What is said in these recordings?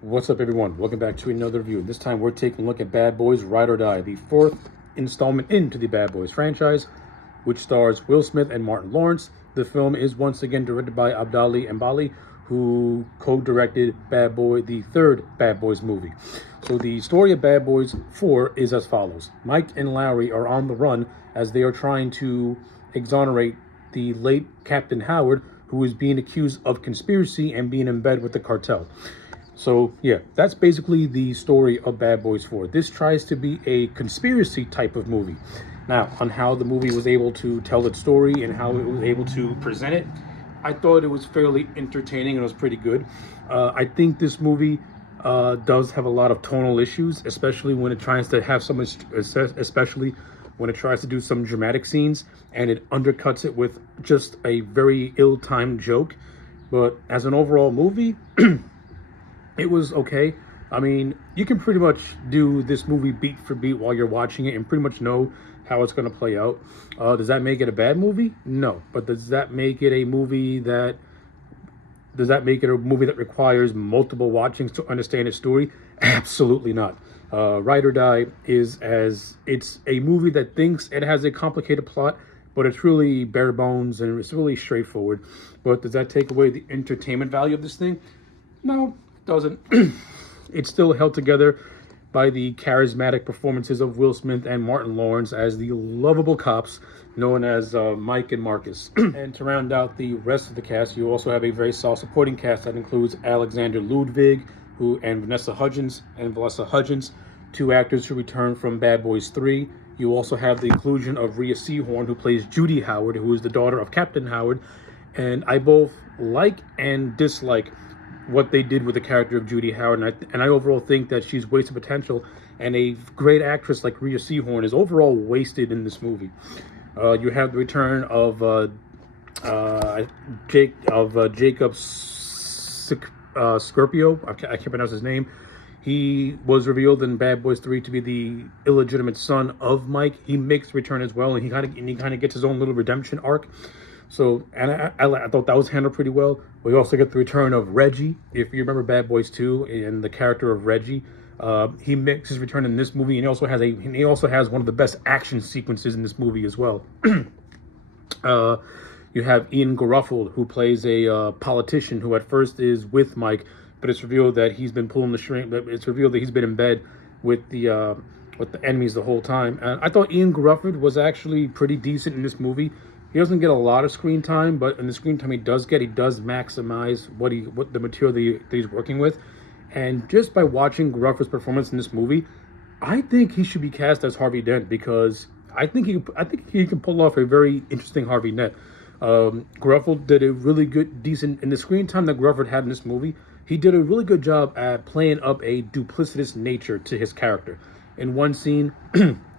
What's up, everyone? Welcome back to another review. This time we're taking a look at Bad Boys Ride or Die, the fourth installment into the Bad Boys franchise, which stars Will Smith and Martin Lawrence. The film is once again directed by Abdali Mbali, who co-directed Bad Boy, the third Bad Boys movie. So the story of Bad Boys 4 is as follows. Mike and Larry are on the run as they are trying to exonerate the late Captain Howard, who is being accused of conspiracy and being in bed with the cartel. So, yeah, that's basically the story of Bad Boys 4. This tries to be a conspiracy type of movie. Now, on how the movie was able to tell its story and how it was able to present it, I thought it was fairly entertaining and it was pretty good. I think this movie does have a lot of tonal issues, especially when it tries to have some, especially when it tries to do some dramatic scenes and it undercuts it with just a very ill-timed joke. But as an overall movie, it was okay. I mean, you can pretty much do this movie beat for beat while you're watching it and pretty much know how it's going to play out. Does that make it a bad movie? No. But does that make it a movie that requires multiple watchings to understand its story? Absolutely not. Ride or Die it's a movie that thinks it has a complicated plot, but it's really bare bones and it's really straightforward. But does that take away the entertainment value of this thing? No, it doesn't. It's still held together by the charismatic performances of Will Smith and Martin Lawrence as the lovable cops known as Mike and Marcus. And to round out the rest of the cast, you also have a very solid supporting cast that includes Alexander Ludwig and Vanessa Hudgens, two actors who returned from Bad Boys 3. You also have the inclusion of Rhea Seehorn, who plays Judy Howard, who is the daughter of Captain Howard. And I both like and dislike what they did with the character of Judy Howard, and I overall think that she's wasted potential, and a great actress like Rhea Seehorn is overall wasted in this movie. You have the return of Jacob Scorpio. I can't pronounce his name. He was revealed in Bad Boys 3 to be the illegitimate son of Mike. He makes return as well, and he kind of gets his own little redemption arc. So, and I thought that was handled pretty well. We also get the return of Reggie. If you remember Bad Boys 2 and the character of Reggie, he makes his return in this movie, and he also has one of the best action sequences in this movie as well. You have Ian Garofalo, who plays a politician who at first is with Mike, but it's revealed that he's been pulling the string. It's revealed that he's been in bed with the enemies the whole time. And I thought Ian Garofalo was actually pretty decent in this movie. He doesn't get a lot of screen time, but in the screen time he does maximize what the material that he's working with. And just by watching Garofalo's performance in this movie, I think he should be cast as Harvey Dent, because I think he can pull off a very interesting Harvey Dent. Garofalo did a really decent in the screen time that Garofalo had in this movie. He did a really good job at playing up a duplicitous nature to his character. In one scene,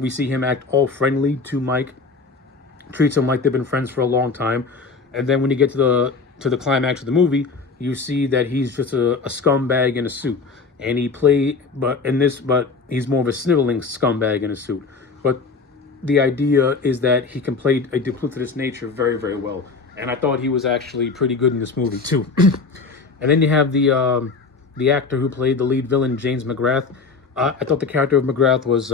we see him act all friendly to Mike, treats him like they've been friends for a long time, and then when you get to the climax of the movie, you see that he's just a scumbag in a suit, and but he's more of a sniveling scumbag in a suit. But the idea is that he can play a duplicitous nature very, very well, and I thought he was actually pretty good in this movie too. And then you have the actor who played the lead villain, James McGrath. I thought the character of McGrath was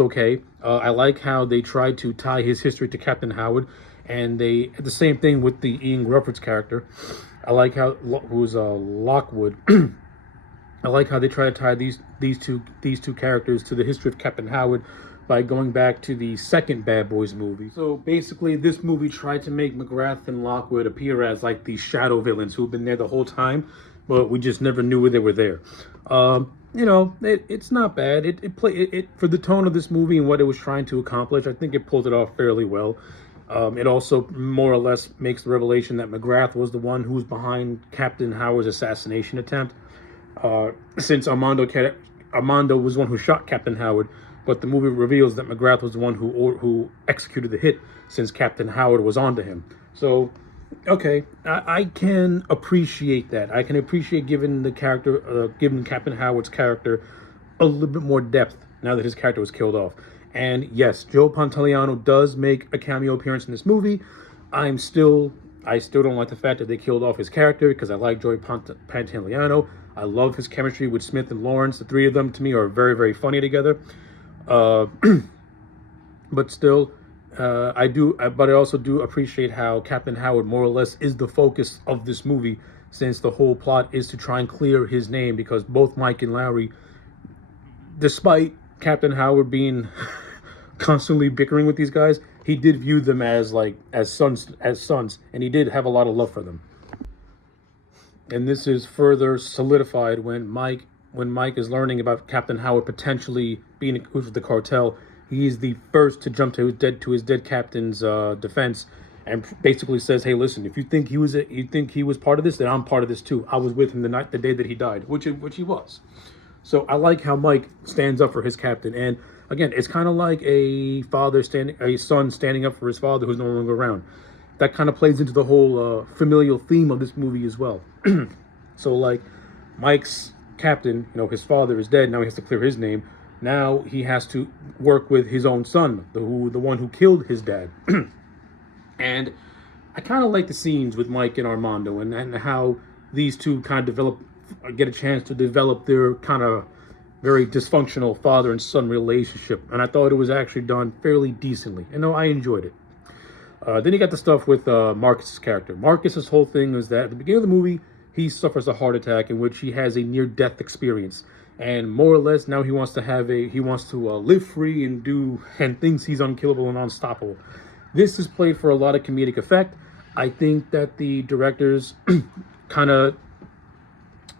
okay. I like how they tried to tie his history to Captain Howard, and they did the same thing with the Ian Garofalo's character. I like how who's Lockwood. I like how they try to tie these two characters to the history of Captain Howard by going back to the second Bad Boys movie. So basically, this movie tried to make McGrath and Lockwood appear as like these shadow villains who've been there the whole time, but we just never knew they were there. It's not bad. It for the tone of this movie and what it was trying to accomplish, I think it pulled it off fairly well. It also more or less makes the revelation that McGrath was the one who was behind Captain Howard's assassination attempt, since Armando was the one who shot Captain Howard, but the movie reveals that McGrath was the one who executed the hit, since Captain Howard was onto him. So, okay, I can appreciate that. I can appreciate giving Captain Howard's character a little bit more depth now that his character was killed off. And yes, Joe Pantoliano does make a cameo appearance in this movie. I'm still I still don't like the fact that they killed off his character because I like Joey Pantoliano. I love his chemistry with Smith and Lawrence. The three of them, to me, are very, very funny together. Uh, but still, but I also do appreciate how Captain Howard more or less is the focus of this movie, since the whole plot is to try and clear his name, because both Mike and Lowry, despite Captain Howard being constantly bickering with these guys, he did view them as sons, and he did have a lot of love for them. And this is further solidified when Mike is learning about Captain Howard potentially being accused of the cartel. He's the first to jump to his dead captain's defense, and basically says, "Hey, listen, if you think he was part of this, then I'm part of this too. I was with him the day that he died," which he was. So I like how Mike stands up for his captain, and again, it's kind of like a son standing up for his father who's no longer around. That kind of plays into the whole familial theme of this movie as well. So like Mike's captain, his father is dead. Now he has to clear his name. Now he has to work with his own son, the one who killed his dad. And I kind of like the scenes with Mike and Armando, and how these two kind of get a chance to develop their kind of very dysfunctional father and son relationship. And I thought it was actually done fairly decently. I enjoyed it. Then you got the stuff with Marcus's character. Marcus's whole thing is that at the beginning of the movie, he suffers a heart attack in which he has a near-death experience, and more or less now he wants to live free and thinks he's unkillable and unstoppable. This is played for a lot of comedic effect. I think that the directors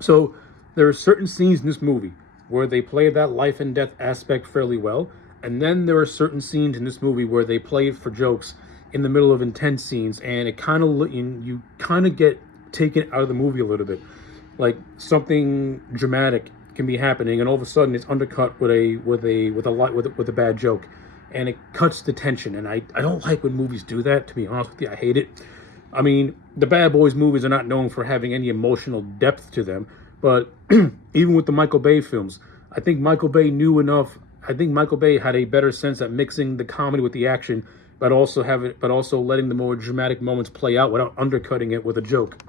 so there are certain scenes in this movie where they play that life and death aspect fairly well, and then there are certain scenes in this movie where they play it for jokes in the middle of intense scenes, and you kind of get taken out of the movie a little bit. Like something dramatic can be happening, and all of a sudden it's undercut with a bad joke, and it cuts the tension. And I don't like when movies do that. To be honest with you, I hate it. I mean, the Bad Boys movies are not known for having any emotional depth to them, but even with the Michael Bay films, I think Michael Bay knew enough. I think Michael Bay had a better sense at mixing the comedy with the action, but also letting the more dramatic moments play out without undercutting it with a joke.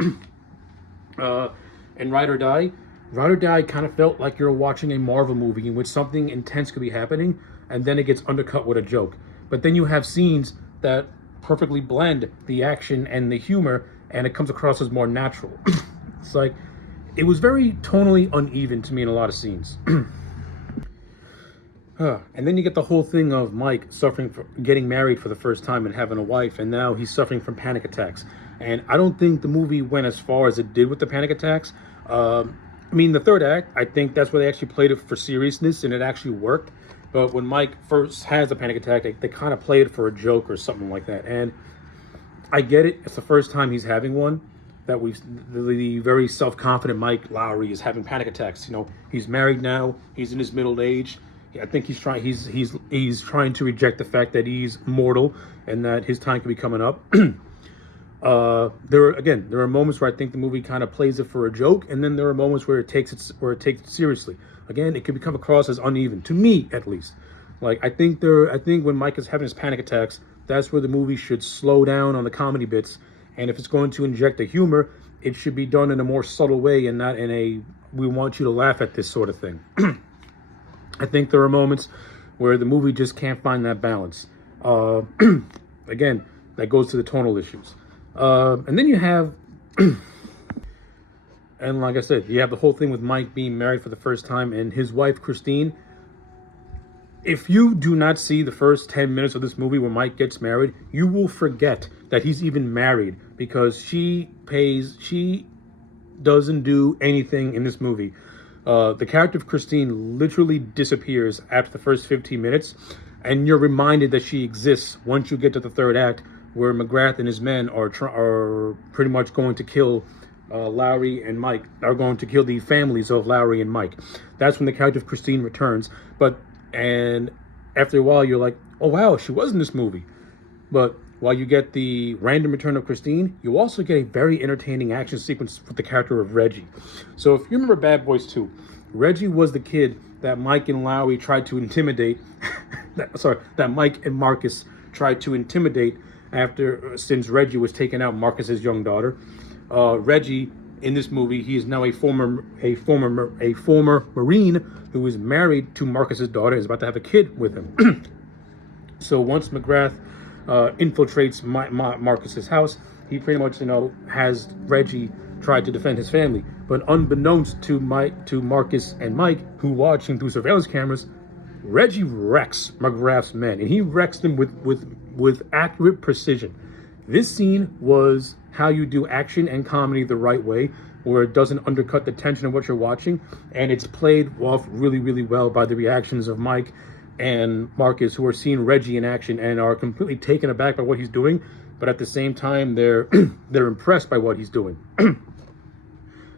And Ride or Die kind of felt like you're watching a Marvel movie in which something intense could be happening, and then it gets undercut with a joke. But then you have scenes that perfectly blend the action and the humor, and it comes across as more natural. It's like, it was very tonally uneven to me in a lot of scenes. And then you get the whole thing of Mike suffering from getting married for the first time and having a wife, and now he's suffering from panic attacks. And I don't think the movie went as far as it did with the panic attacks. I mean, the third act, I think that's where they actually played it for seriousness, and it actually worked. But when Mike first has a panic attack, they kind of play it for a joke or something like that. And I get it. It's the first time he's having one. The very self-confident Mike Lowry is having panic attacks. He's married now. He's in his middle age. I think he's trying to reject the fact that he's mortal and that his time could be coming up. There are moments where I think the movie kind of plays it for a joke, and then there are moments where it takes it seriously. Again, it can come across as uneven, to me at least. Like I think when Mike is having his panic attacks, that's where the movie should slow down on the comedy bits, and if it's going to inject the humor, it should be done in a more subtle way and not in a we want you to laugh at this sort of thing. I think there are moments where the movie just can't find that balance. Again, that goes to the tonal issues. And then you have, and like I said, you have the whole thing with Mike being married for the first time and his wife, Christine. If you do not see the first 10 minutes of this movie where Mike gets married, you will forget that he's even married, because she doesn't do anything in this movie. The character of Christine literally disappears after the first 15 minutes, and you're reminded that she exists once you get to the third act, where McGrath and his men are pretty much going to kill Lowry and Mike, are going to kill the families of Lowry and Mike. That's when the character of Christine returns. And after a while, you're like, oh wow, she was in this movie. But while you get the random return of Christine, you also get a very entertaining action sequence with the character of Reggie. So if you remember Bad Boys 2, Reggie was the kid that Mike and Lowry tried to intimidate, that Mike and Marcus tried to intimidate since Reggie was taking out Marcus's young daughter. Reggie in this movie, he is now a former Marine who is married to Marcus's daughter, is about to have a kid with him. So once McGrath infiltrates Marcus's house, he pretty much, has Reggie try to defend his family. But unbeknownst to Marcus and Mike, who watch him through surveillance cameras, Reggie wrecks McGrath's men, and he wrecks them with accurate precision. This scene was how you do action and comedy the right way, where it doesn't undercut the tension of what you're watching, and it's played off really, really well by the reactions of Mike and Marcus, who are seeing Reggie in action and are completely taken aback by what he's doing, but at the same time they're they're impressed by what he's doing.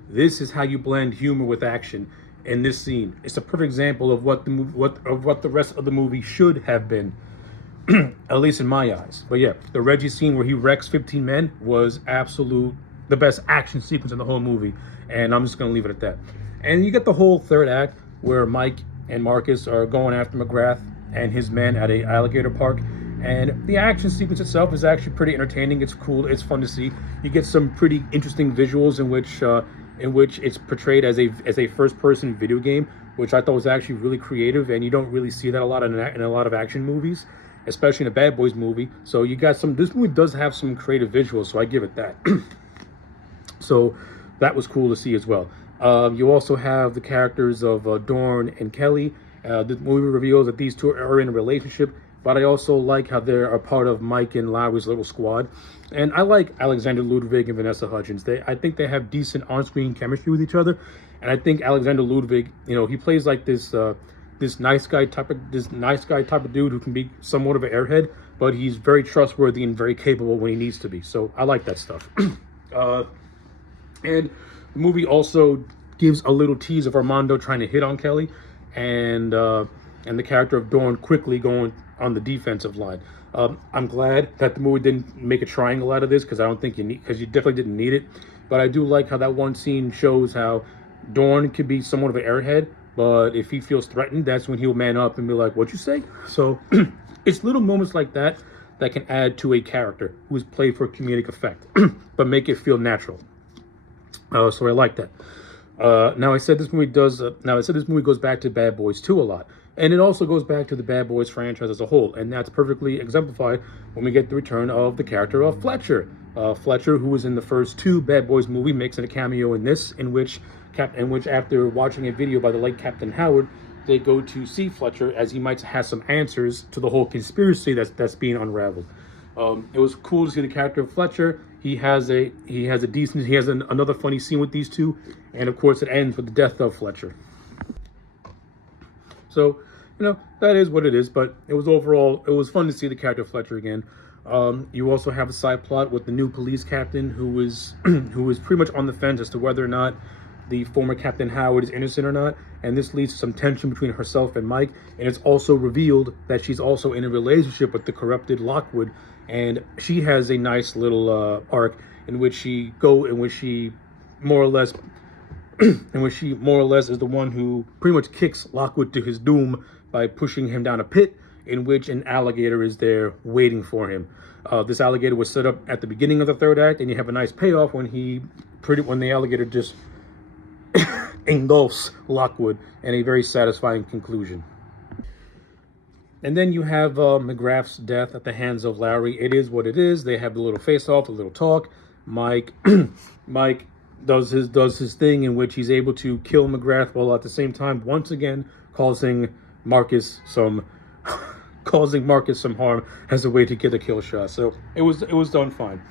This is how you blend humor with action in this scene. It's a perfect example of what the rest of the movie should have been, at least in my eyes. But yeah, the Reggie scene where he wrecks 15 men was the best action sequence in the whole movie, and I'm just gonna leave it at that. And you get the whole third act where Mike and Marcus are going after McGrath and his men at a alligator park, and the action sequence itself is actually pretty entertaining. It's cool. It's fun to see. You get some pretty interesting visuals in which it's portrayed as a first-person video game, which I thought was actually really creative, and you don't really see that a lot in a lot of action movies, especially in a Bad Boys movie. So you got this movie does have some creative visuals, so I give it that. So that was cool to see as well. You also have the characters of Dorn and Kelly. The movie reveals that these two are in a relationship, but I also like how they're a part of Mike and Lowry's little squad. And I like Alexander Ludwig and Vanessa Hudgens. I think they have decent on-screen chemistry with each other. And I think Alexander Ludwig, he plays like this nice guy type of dude who can be somewhat of an airhead, but he's very trustworthy and very capable when he needs to be. So I like that stuff. And the movie also gives a little tease of Armando trying to hit on Kelly, and the character of Dorn quickly going on the defensive line. I'm glad that the movie didn't make a triangle out of this, because you definitely didn't need it. But I do like how that one scene shows how Dorn could be somewhat of an airhead, but if he feels threatened, that's when he'll man up and be like, "What'd you say?" So it's little moments like that that can add to a character who is played for comedic effect, but make it feel natural. So I like that. Now I said this movie goes back to Bad Boys 2 a lot, and it also goes back to the Bad Boys franchise as a whole, and that's perfectly exemplified when we get the return of the character of Fletcher. Fletcher, who was in the first two Bad Boys movie, makes a cameo in this, in which after watching a video by the late Captain Howard, they go to see Fletcher as he might have some answers to the whole conspiracy that's being unraveled. It was cool to see the character of Fletcher. He has another funny scene with these two, and of course it ends with the death of Fletcher. So, that is what it is, but it was fun to see the character of Fletcher again. You also have a side plot with the new police captain who is pretty much on the fence as to whether or not the former Captain Howard is innocent or not, and this leads to some tension between herself and Mike, and it's also revealed that she's also in a relationship with the corrupted Lockwood, and she has a nice little arc in which she more or less is the one who pretty much kicks Lockwood to his doom by pushing him down a pit in which an alligator is there waiting for him. This alligator was set up at the beginning of the third act, and you have a nice payoff when the alligator just engulfs Lockwood, and a very satisfying conclusion. And then you have McGrath's death at the hands of Lowry. It is what it is. They have a little face-off, a little talk. Mike does his thing in which he's able to kill McGrath, while at the same time once again causing Marcus some harm as a way to get a kill shot. So it was done fine.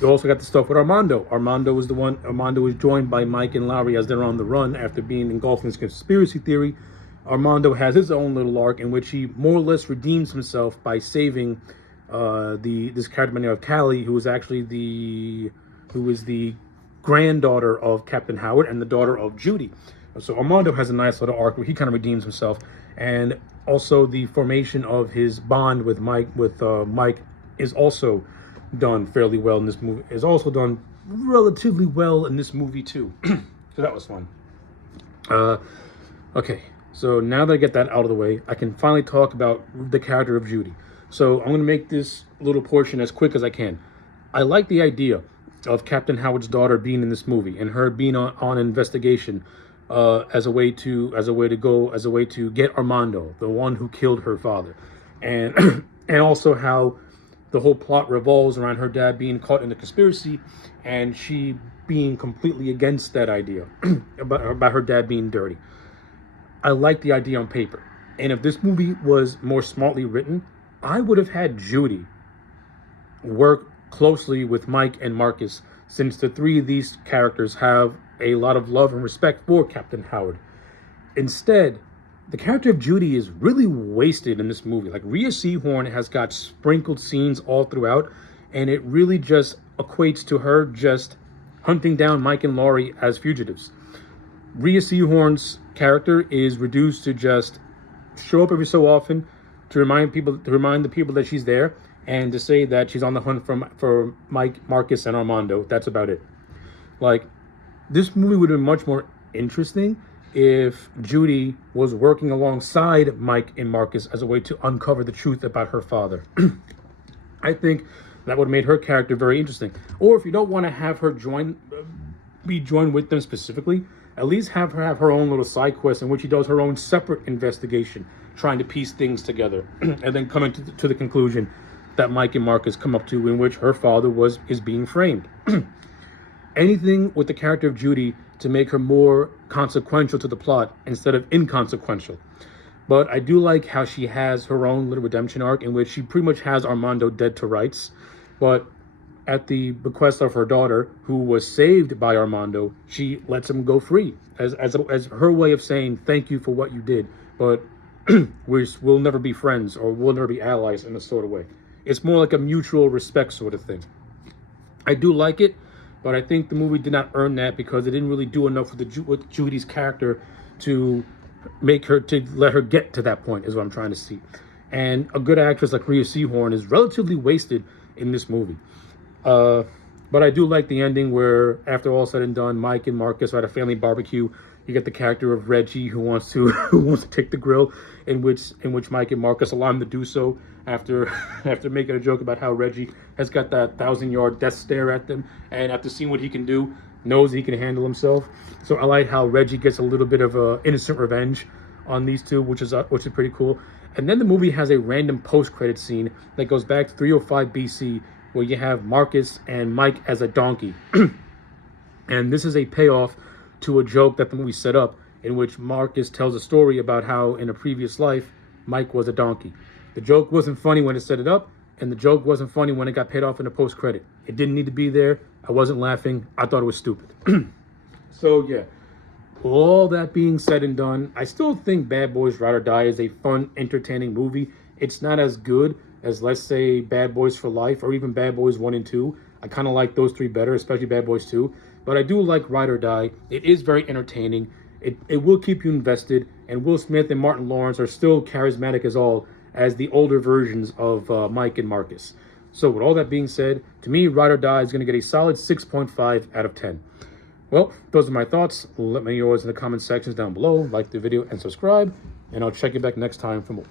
You also got the stuff with Armando. Armando is joined by Mike and Lowry as they're on the run after being engulfed in this conspiracy theory. Armando has his own little arc in which he more or less redeems himself by saving this character by the name of Callie, who is the granddaughter of Captain Howard and the daughter of Judy. So Armando has a nice little arc where he kind of redeems himself, and also the formation of his bond with Mike is also done fairly well in this movie. Is also done relatively well in this movie too. So that was fun. Okay, so now that I get that out of the way, I can finally talk about the character of Judy. So I'm going to make this little portion as quick as I can. I like the idea of Captain Howard's daughter being in this movie and her being on an investigation as a way to get Armando, the one who killed her father, and and also how the whole plot revolves around her dad being caught in the conspiracy and she being completely against that idea about her dad being dirty. I like the idea on paper. And if this movie was more smartly written, I would have had Judy work closely with Mike and Marcus, since the three of these characters have a lot of love and respect for Captain Howard. Instead, the character of Judy is really wasted in this movie. Like, Rhea Seehorn has got sprinkled scenes all throughout, and it really just equates to her just hunting down Mike and Laurie as fugitives. Rhea Seehorn's character is reduced to just show up every so often to remind the people that she's there, and to say that she's on the hunt for Mike, Marcus, and Armando. That's about it. Like, this movie would have been much more interesting if Judy was working alongside Mike and Marcus as a way to uncover the truth about her father. I think that would have made her character very interesting. Or if you don't want to have her be joined with them specifically, at least have her have her own little side quest in which she does her own separate investigation, trying to piece things together, and then coming to the conclusion that Mike and Marcus come up to, in which her father is being framed. Anything with the character of Judy to make her more consequential to the plot instead of inconsequential. But I do like how she has her own little redemption arc in which she pretty much has Armando dead to rights, but at the bequest of her daughter, who was saved by Armando, she lets him go free as her way of saying thank you for what you did, but we'll never be friends, or we'll never be allies, in a sort of way. It's more like a mutual respect sort of thing. I do like it, but I think the movie did not earn that because it didn't really do enough with Judy's character to let her get to that point, is what I'm trying to see. And a good actress like Rhea Seehorn is relatively wasted in this movie. But I do like the ending where, after all said and done, Mike and Marcus are at a family barbecue. You get the character of Reggie who wants to take the grill, in which Mike and Marcus allow him to do so after making a joke about how Reggie has got that 1,000-yard death stare at them, and after seeing what he can do, knows he can handle himself. So I like how Reggie gets a little bit of innocent revenge on these two, which is pretty cool. And then the movie has a random post-credit scene that goes back to 305 BC, where you have Marcus and Mike as a donkey. And this is a payoff to a joke that the movie set up, in which Marcus tells a story about how in a previous life, Mike was a donkey. The joke wasn't funny when it set it up, and the joke wasn't funny when it got paid off in the post-credit. It didn't need to be there. I wasn't laughing. I thought it was stupid. So yeah, all that being said and done, I still think Bad Boys Ride or Die is a fun, entertaining movie. It's not as good as, let's say, Bad Boys for Life or even Bad Boys 1 and 2. I kind of like those three better, especially Bad Boys 2. But I do like Ride or Die. It is very entertaining. It will keep you invested. And Will Smith and Martin Lawrence are still charismatic as the older versions of Mike and Marcus. So with all that being said, to me, Ride or Die is going to get a solid 6.5 out of 10. Well, those are my thoughts. Let me know yours in the comment sections down below. Like the video and subscribe. And I'll check you back next time for more.